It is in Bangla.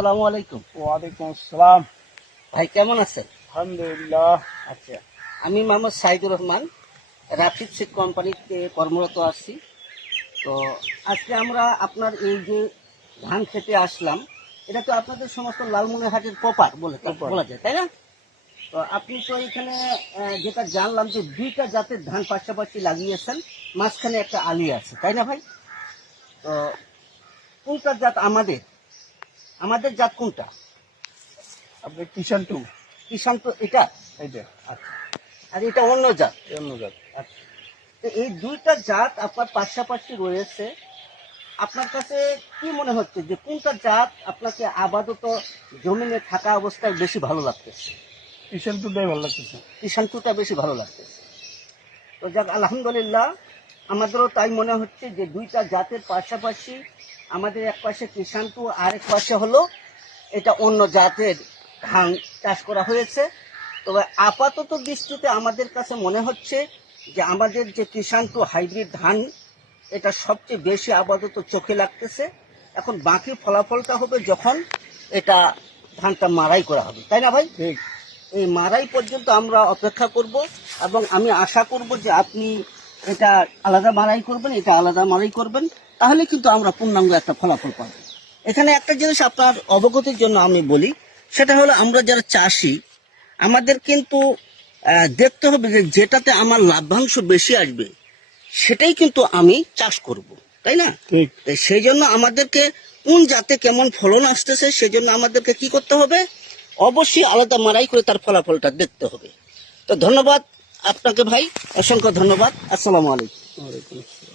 আসসালামু আলাইকুম। ওয়ালাইকুম আসসালাম। ভাই কেমন আছেন? আলহামদুলিল্লাহ। আচ্ছা, আমি মোহাম্মদ সাইদুর রহমান, রাফিদ সিড কোম্পানিতে কর্মরত আছি। তো আজকে আমরা আপনার এই যে ধান খেতে আসলাম, এটা তো আপনাদের সমস্ত লালমনিরহাটের প্রপার বলা যায়, তাই না? তো আপনি তো এখানে যেটা জানলাম যে দুইটা জাতের ধান পাশাপাশি লাগিয়েছেন, মাঝখানে একটা আলি আছে, তাই না ভাই? তো কোনটা জাত আমাদের জাত কোনটা? আপনি কিষান টু কিষান তো এটা। এইটা আচ্ছা, আর এটা অন্য জাত। অন্য জাত। আচ্ছা, তো এই দুইটা জাত আপনার পাশাপাশি রয়েছে, আপনার কাছে কি মনে হচ্ছে যে কোনটা জাত আপনাকে আপাতত জমিনে থাকা অবস্থায় বেশি ভালো লাগতেছে? কিষান টুটাই ভালো লাগতেছে। কিষান টুটা বেশি ভালো লাগতেছে। তো যাক, আলহামদুলিল্লাহ, আমাদেরও তাই মনে হচ্ছে যে দুইটা জাতের পাশাপাশি আমাদের এক পাশে কিষান টু, আরেক পাশে হলো এটা অন্য জাতের ধান চাষ করা হয়েছে। তবে আপাতত দৃষ্টিতে আমাদের কাছে মনে হচ্ছে যে আমাদের যে কিষান টু হাইব্রিড ধান, এটা সবচেয়ে বেশি আপাতত চোখে লাগতেছে। এখন বাকি ফলাফলটা হবে যখন এটা ধানটা মাড়াই করা হবে, তাই না ভাই? ঠিক। এই মাড়াই পর্যন্ত আমরা অপেক্ষা করব, এবং আমি আশা করব যে আপনি এটা আলাদা মাড়াই করবেন, এটা আলাদা মাড়াই করবেন, তাহলে কিন্তু আমরা পূর্ণাঙ্গ একটা ফলাফল পাবো। এখানে একটা জিনিস আপনার অবগতির জন্য আমি বলি, সেটা হলো আমরা যারা চাষি, আমাদের কিন্তু দেখতে হবে যে যেটাতে আমার লাভ্যাংশ বেশি আসবে সেটাই কিন্তু আমি চাষ করব, তাই না? ঠিক। সেই জন্য আমাদেরকে কোন জাতে কেমন ফলন আসতেছে সেই জন্য আমাদেরকে কি করতে হবে, অবশ্যই আলাদা মাড়াই করে তার ফলাফলটা দেখতে হবে। তো ধন্যবাদ আপনাকে ভাই, অসংখ্য ধন্যবাদ। আসসালামু আলাইকুম। ওয়ালাইকুম আসসালাম।